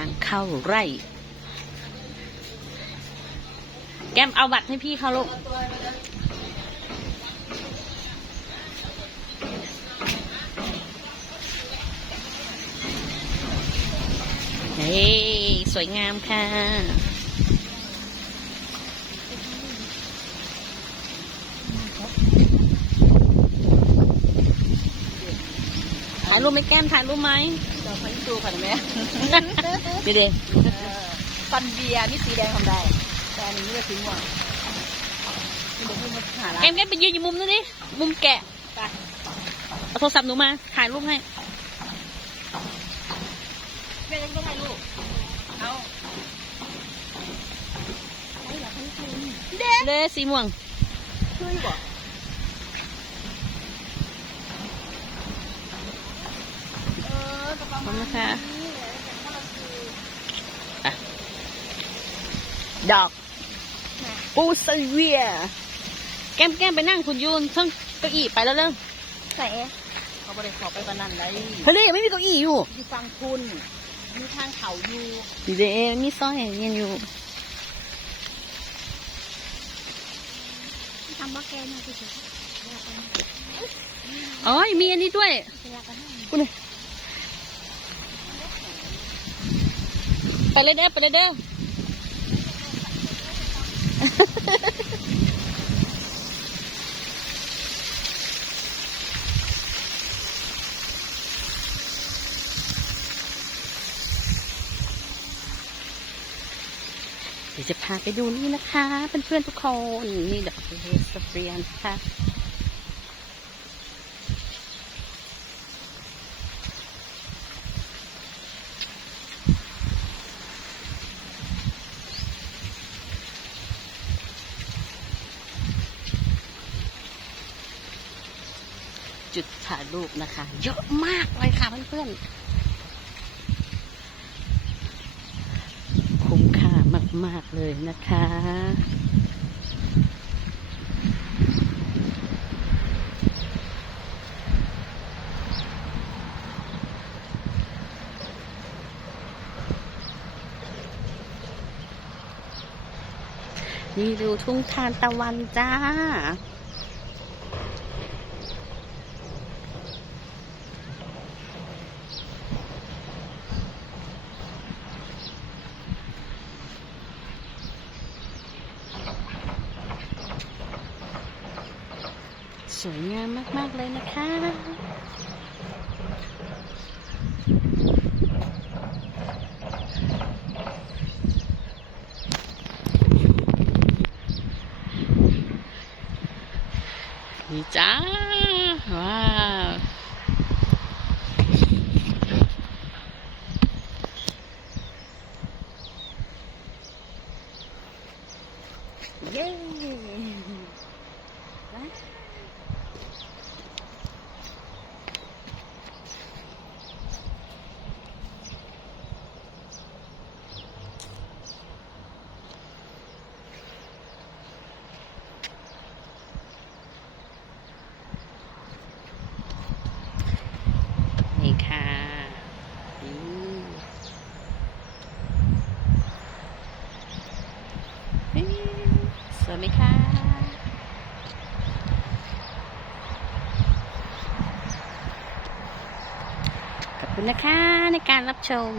างเข้าไร่ แก้มเอาบัตรให้พี่เขาลูกเฮ้ยสวยงามค่ะถ่ายรูปไหมแก้มถ่ายรูปไหม เราไปดูผ่านไหมเดี๋ยวเดี๋ยวฟันเบียร์นี่สีแดงทำได้ แต่อันนี้เป็นสีม่วงนี่เดี๋ยวพี่มาหาร้านแก้มแก้มไปยืนอยู่มุมนั้นดิ มุมแกะไปเอาโทรศัพท์หนูมา ถ่ายรูปให้ไม่ได้ก็ได้ลูกเอาเลยสีม่วงช่วยบอกเออกระเป๋า ขอบคุณนะคะดอกปูเซเวีย แก้มแก้มไปนั่งคุณยูนเทั้งเก้าอี้ไปแล้วเรื่องใส่เขาบริขอไปวันนั้นได้เฮ้ยยังไม่มีเก้าอี้อยู่อยู่ฟังคุณมีทางเขาอยู่เดี๋ยวมีสร้อยเงินอยู่ทำบักแกนคืออ๋อมีอันนี้ด้วยคุณ ไปเลยเด้อไปเลยเด้อเดี๋ยวจะพาไปดูนี่นะคะเพื่อนๆทุกคน นี่ดอกเฮสเฟียนค่ะ จุดถ่ายรูปนะคะ เยอะมากเลยค่ะเพื่อนๆ คุ้มค่ามากๆเลยนะคะนี่ดูทุ่งทานตะวันจ้า สวยงามมาก ๆ เลยนะคะนี่จ้าว้าว เย้ว้าวนี่ค่ะนี่เฮ้ยส วยไหมคะขอบคุณนะคะในการรับชม